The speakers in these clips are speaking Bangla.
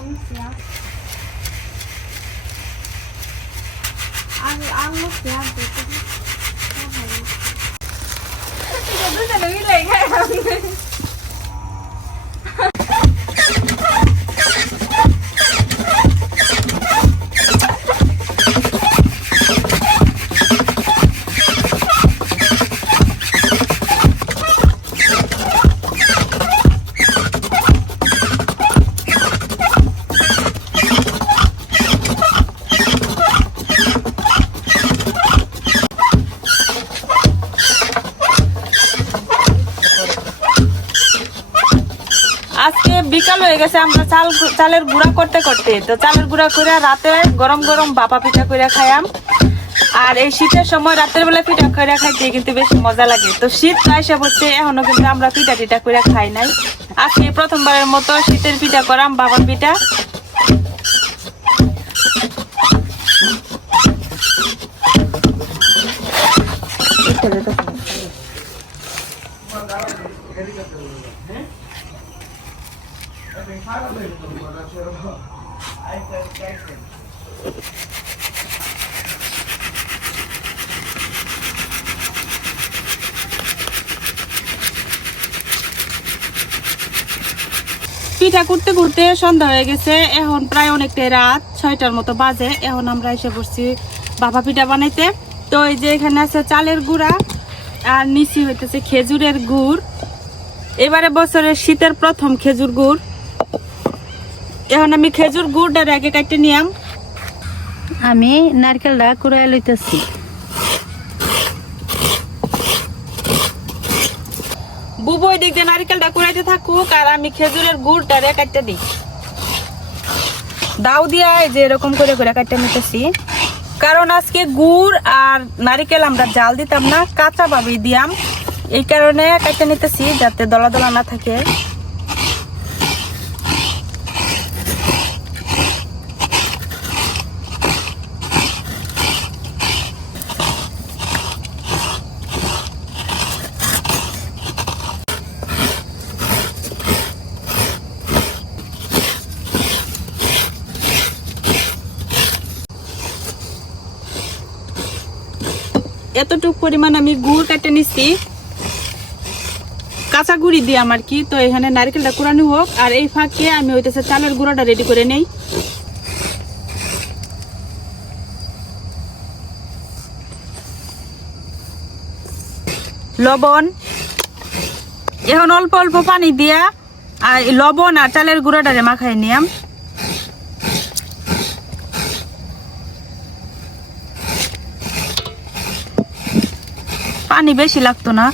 không xéo ăn ăn lúc xéo cũng không phải cái này nó sẽ lấy lấy cái গেছে, আমরা চাল চালের গুঁড়া করতে করতে। তো চালের গুঁড়া করে রাতে গরম গরম বাপা পিঠা করে খাইয়াম। আর এই শীতের সময় রাতের বেলা পিঠা করে খাইতে কিন্তু বেশ মজা লাগে। তো শীত পয়সা হচ্ছে, এখনও কিন্তু আমরা পিঠা টিঠা করে খাই নাই। আজকে প্রথমবারের মতো শীতের পিঠা করাম বাবার পিঠা। পিঠা করতে করতে সন্ধ্যা হয়ে গেছে। এখন প্রায় অনেকটাই রাত, ছয়টার মতো বাজে। এখন আমরা এসে পড়ছি বাবা পিঠা বানাইতে। তো এই যে এখানে আছে চালের গুঁড়া, আর নিচি হইতেছে খেজুরের গুড়। এবারে বছরের শীতের প্রথম খেজুর গুড়। এখন আমি খেজুর গুড়টার আগে কাটতে নিয়াম। আমি নারকেলটা কুড়াই লইতেছি। বুবু ওই দিক দিয়ে নারিকেলটা কুড়াইতে থাকুক আর আমি খেজুরের গুড়টা রে কাটতে দিই। দাও দিয়া যে এরকম করে করে কাটতে নিতেছি। কারণ আজকে গুড় আর নারিকেল আমরা জাল দিতাম না কাঁচা ভাবেই দিয়াম। এই কারণে কাটতে নিতেছি যাতে দলা দলা না থাকে। এতটুক পরিমাণ আমি গুড় কেটে নিচ্ছি কাঁচা গুড়ি দিয়ে আমার কি, তো এখানে নারকেলটা কুড়ানো হোক, আর এই ফাঁকে আমি হইতেছে চালের গুঁড়োটা রেডি করে নেই। লবণ, এখন অল্প অল্প পানি দিয়া আর লবণ আর চালের গুঁড়োটারে মাখাই নিয়াম। পানি বেশি লাগতো না,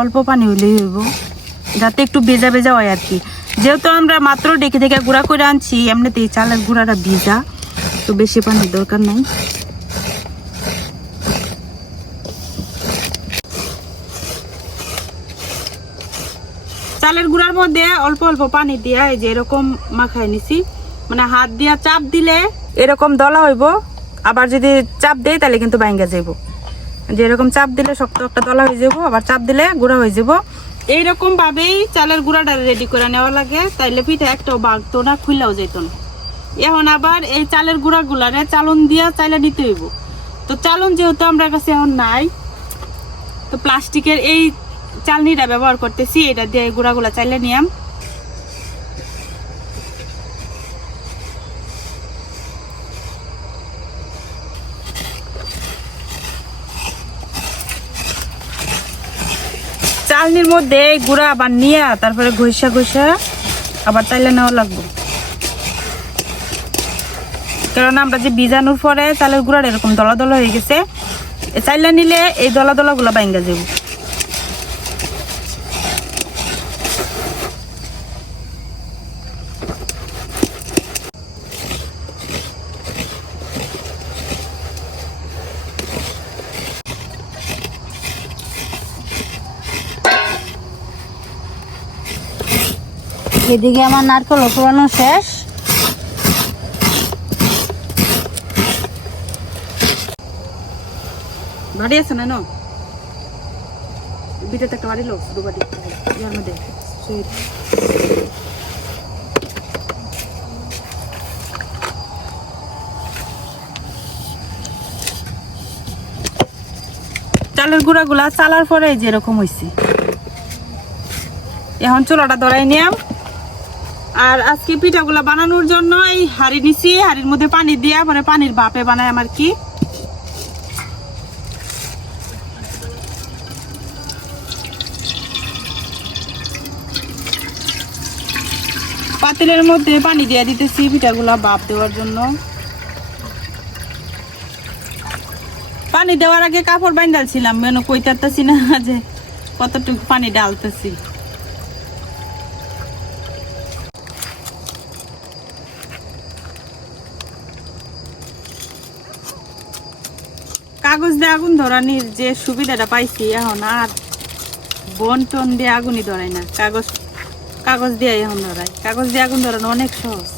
অল্প পানি হইলেই হইব। যাতে একটু ভেজা ভেজা হয় আর কি। যেহেতু আমরা মাত্র ডেকে থেকে গুঁড়া করে আনছি, এমনিতেই চালের গুঁড়াটা ভিজা, তো বেশি পানির দরকার নাই। চালের গুঁড়ার মধ্যে অল্প অল্প পানি দিয়া এই যে এরকম মাখাই নিছি। মানে হাত দিয়া চাপ দিলে এরকম দলা হইব, আবার যদি চাপ দেয় তাহলে কিন্তু বাইঙ্গা যাইব। যে এরকম চাপ দিলে শক্ত একটা দলা হয়ে যাব, আবার চাপ দিলে গুঁড়া হয়ে যাব। এইরকম ভাবেই চালের গুঁড়াটা রেডি করে নেওয়া লাগে, তাইলে পিঠা একটাও বাগতো না খুললেও যেত না। এখন আবার এই চালের গুঁড়া গুলারে চালন দিয়া চাইলে নিতে হইব। তো চালন যেহেতু আমরা কাছে এখন নাই, তো প্লাস্টিকের এই চালনিটা ব্যবহার করতেছি, এটা দিয়ে গুঁড়াগুলা চাইলে নিয়াম। মধ্যে এই গুঁড়া, আবার নিয়ে, তারপরে ঘষা ঘষা, আবার তাইলে নেওয়া লাগবো। কারণ আমরা যে বীজাণুর পরে চালের গুঁড়ার এরকম দলা দলা হয়ে গেছে চাইলে নিলে এই দলা দলা গুলা বাইঙ্গা যাব। এদিকে আমার নারকেল পুরানো শেষ। বাড়ি আছে না বিটাতে একটা বাড়ি লোক শুধু বাড়ি। জন্ম দেয় চালের গুঁড়াগুলা চালার পরে যেরকম হয়েছে এখন চুলাটা ধরাই নিয়াম। আর আজকে পিঠাগুলা বানানোর জন্য এই হাড়ি নিছি, হাড়ির মধ্যে পানি দিয়া, পরে পানির ভাপে বানায় আমার কি। পাতিলের মধ্যে পানি দিয়ে দিতেছি পিঠাগুলা ভাপ দেওয়ার জন্য। পানি দেওয়ার আগে কাপড় বাইন ডালছিলাম মেনু কইতারতাছি না যে কতটুকু পানি ডালতেছি। কাগজ দিয়ে আগুন ধরানির যে সুবিধাটা পাইছি এখন আর বন টন দিয়ে আগুনই ধরাই না। কাগজ কাগজ দিয়ে এখন ধরাই কাগজ দিয়ে আগুন ধরানো অনেক সহজ।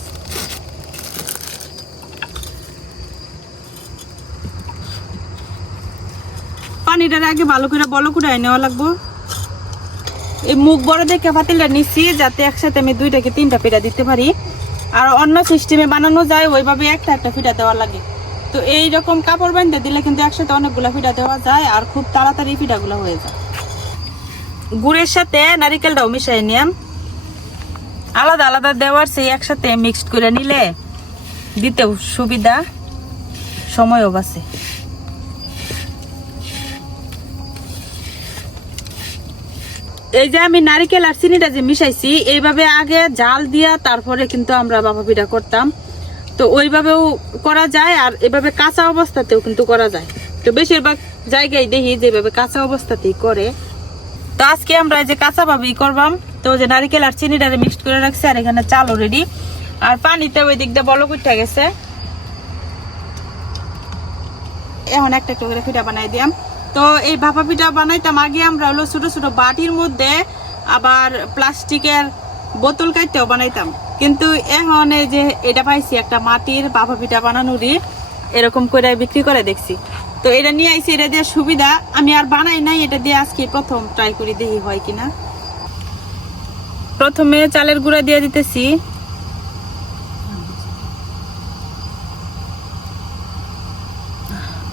পানিটার আগে ভালো করে বলো করে নেওয়া লাগবো। এই মুখ বড় দেখে পাতিলটা নিচ্ছি যাতে একসাথে আমি দুইটাকে তিনটা পিঠা দিতে পারি। আর অন্য সিস্টেমে বানানো যায়, ওইভাবে একটা একটা পিঠা দেওয়া লাগে। তো এই রকম কাপড় বান্ধে দিলে কিন্তু একসাথে অনেকগুলা পিঠা দেওয়া যায় আর খুব তাড়াতাড়ি পিঠাগুলো হয়ে যায়। গুড়ের সাথে নারিকেলটাও মিশাই নিয়াম আলাদা আলাদা দেওয়ার সেই একসাথে মিক্সড করে নিলে দিতেও সুবিধা, সময়ও বাঁচে। এই যে আমি নারিকেল আর চিনিটা যে মিশাইছি, এইভাবে আগে জাল দিয়া তারপরে কিন্তু আমরা বাবা পিঠা করতাম। তো ওইভাবেও করা যায় আর এভাবে কাঁচা অবস্থাতেও কিন্তু করা যায়। তো বেশিরভাগ জায়গায় দেখি যেভাবে কাঁচা অবস্থাতেই করে। তো আজকে আমরা যে কাঁচা ভাবেই করবাম, তো যে নারিকেল আর চিনিটা মিক্সড করে রাখছি আর এখানে চালও রেডি আর পানিতে ওই দিক দিয়ে বলক উঠে গেছে। এখন একটা একটা করে পিঠা বানাই দিয়াম। তো এই ভাপা পিঠা বানাইতাম আগে আমরা হলো ছোটো ছোটো বাটির মধ্যে আবার প্লাস্টিকের বোতল কাটতেও বানাইতাম। কিন্তু এখন এই যে এটা পাইছি, একটা মাটির ভাপা পিঠা বানানোরই এরকম করে বিক্রি করে দেখছি। তো এটা নিয়ে আইছি, এটা দিয়ে সুবিধা। আমি আর বানাই নাই, এটা দিয়ে আজকে প্রথম ট্রাই করি দেখি হয় কিনা। প্রথমে চালের গুঁড়া দিয়ে দিতেছি।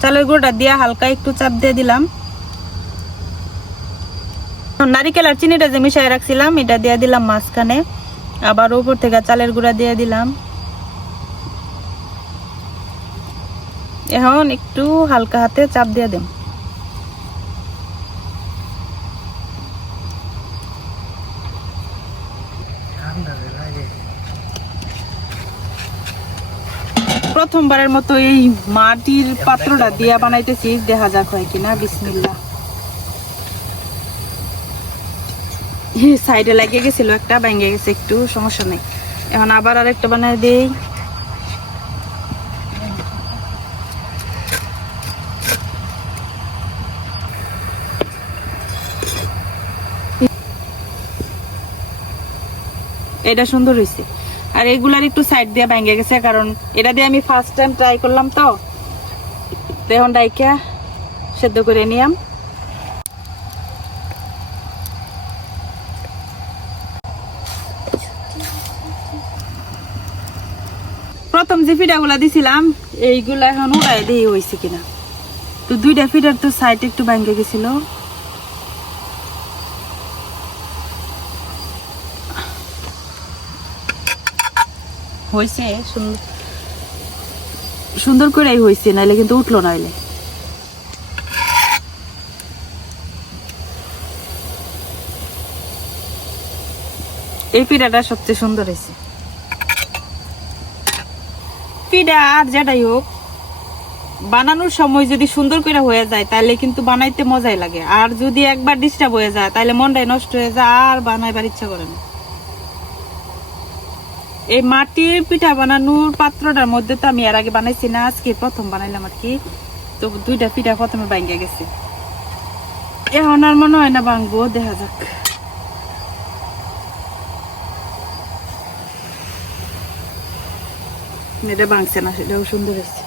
চালের গুঁড়োটা দিয়ে হালকা একটু চাপ দিয়ে দিলাম। নারিকেল আর চিনিটা যে মিশাই রাখছিলাম, এটা দিয়ে দিলাম মাঝখানে। আবার উপর থেকে চালের গুঁড়া দিয়ে দিলাম। এখন একটু হালকা হাতে চাপ দিয়ে দেব প্রথমবারের মতো এই মাটির পাত্রটা দিয়া বানাইতেছি, দেখা যাক হয় কিনা বিসমিল্লা সাইডে লাগিয়ে গেছিল একটা, ভেঙে গেছে, একটু সমস্যা নেই। এখন আবার আর একটা বানাই দেই। এটা সুন্দর হয়েছে আর এগুলার একটু সাইড দিয়ে ভেঙে গেছে, কারণ এটা দিয়ে আমি ফার্স্ট টাইম ট্রাই করলাম তো। তো এখন ডাইকা সেদ্ধ করে নিয়াম। প্রথম যে ফিডাগুলা দিছিলাম, এইগুলা এখন উড়াই দিয়ে হয়েছে কিনা। তো দুইটা ফিডার তো সাইড একটু ভেঙে গেছিল। হয়েছে সুন্দর সুন্দর করেই হয়েছে নাইলে কিন্তু উঠল নাইলে। এই পিঠাটা সবচেয়ে সুন্দর হয়েছে পিঠা আর যেটাই হোক, বানানোর সময় যদি সুন্দর করে হয়ে যায়, তাহলে কিন্তু বানাইতে মজাই লাগে। আর যদি একবার ডিস্টার্ব হয়ে যায়, তাহলে মনটাই নষ্ট হয়ে যায়, আর বানাইবার ইচ্ছা করে না। এই মাটির পিঠা বানানোর পাত্রটার মধ্যে তো আমি এর আগে বানাইছি না, আজকে প্রথম বানাইলাম আর কি। তো দুইটা পিঠা প্রথমে ভাঙ্গে গেছে। এখন আর মনে হয় না ভাঙবো, দেখা যাক। এটা বাংছে না সেটাও সুন্দর হয়েছে।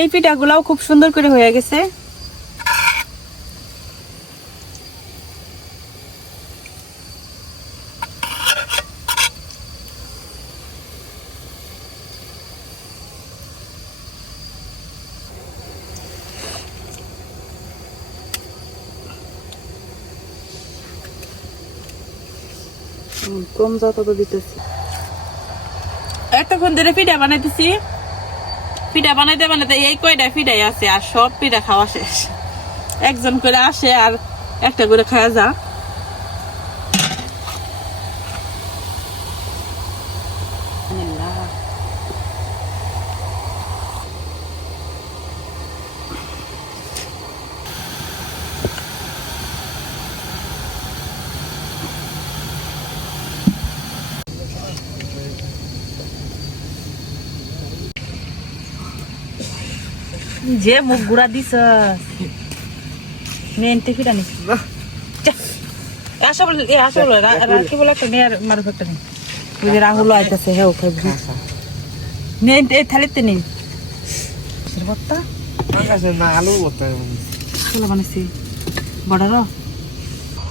এই পিঠাগুলাও খুব সুন্দর করে হয়ে গেছে। কম যত দিতেছি। এতক্ষণ ধরে পিঠা বানাইতেছি। পিঠা বানাইতে বানাইতে এই কয়টা পিঠাই আছে আর সব পিঠা খাওয়া শেষ। একজন করে আসে আর একটা করে খাওয়া যা যে মুখ গুড়া দিস মেনতে ফিরা নি? আসা বলে এ আসা বলে রাখি বলে একটা মেয়ের মারুফ একটা নেই ওই যে রাহুল আইতেছে হেও খাইবি নে। এই থালিতে নেই ভর্তা না আলু বানাইছি।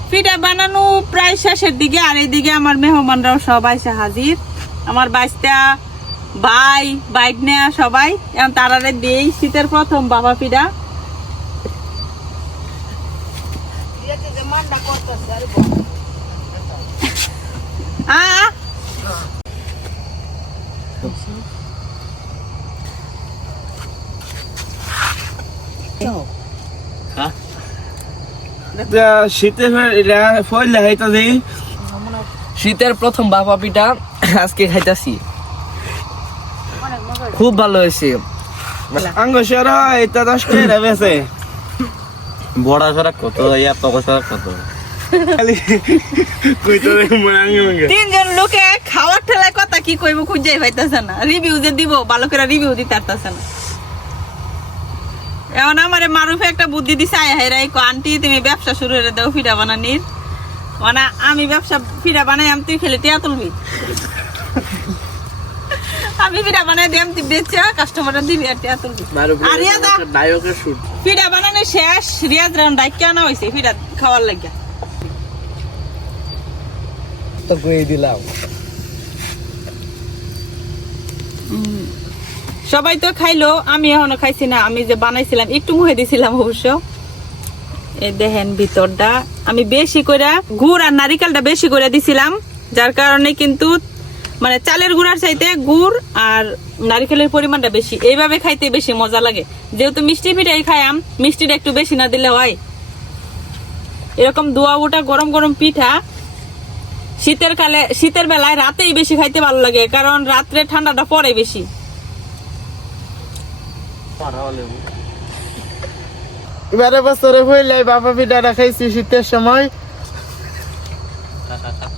পিঠা বানানো প্রায় শেষের দিকে আর এইদিকে আমার মেহমানরাও সবাই এসে হাজির। আমার বাইশটা ভাই বাইক নেয়া সবাই। এখন তারারে দিয়েই শীতের প্রথম বাবা পিঠা আ শীতে এটা ফইলে শীতের প্রথম বাপা পিঠা আজকে খাইতাছি। খুব ভালো হয়েছে। আঙ্গ সর এটা দশ টাকা বেছে। বড়া সরা কত ইয়া পকা সরা কত? মনে তিনজন লোকে খাওয়ার ঠেলায় কথা কি কইব খুঁজেই পাইতেছে না। রিভিউ যে দিব ভালো করে রিভিউ দিতে পারতেছে না। এখন আমারে মারুফে একটা বুদ্ধি দিছে আয় হাই রাই আন্টি তুমি ব্যবসা শুরু করে দাও ফিডা বানানির। মানে আমি ব্যবসা ফিডা বানাই আমি তুই খেলে টিয়া তুলবি। আমি ফিডা বানাই দিই তুই বেচে কাস্টমার দিবি আর টিয়া তুলবি। আর রিয়াজ নায়কের শুট ফিডা বানানো শেষ রিয়াজ রাউন্ড ডাইকা আনা হয়েছে ফিডা খাওয়ার লাগিয়া। তো কয়ে দিলাম। সবাই তো খাইলো আমি এখনও খাইছি না আমি যে বানাইছিলাম একটু মুখে দিছিলাম অবশ্য। এই দেখেন ভিতরটা আমি বেশি করে গুড় আর নারিকেলটা বেশি করে দিছিলাম যার কারণে কিন্তু মানে চালের গুড়ার চাইতে গুড় আর নারিকেলের পরিমাণটা বেশি। এইভাবে খাইতে বেশি মজা লাগে। যেহেতু মিষ্টি পিঠাই খাইয়াম মিষ্টিটা একটু বেশি না দিলে হয়। এরকম দোয়া উটা গরম গরম পিঠা শীতের কালে শীতের বেলায় রাতেই বেশি খাইতে ভালো লাগে কারণ রাত্রে ঠান্ডাটা পড়ে বেশি। এবারে বছরে হইলে বাবা পিঠাটা খাইছি শীতের সময়।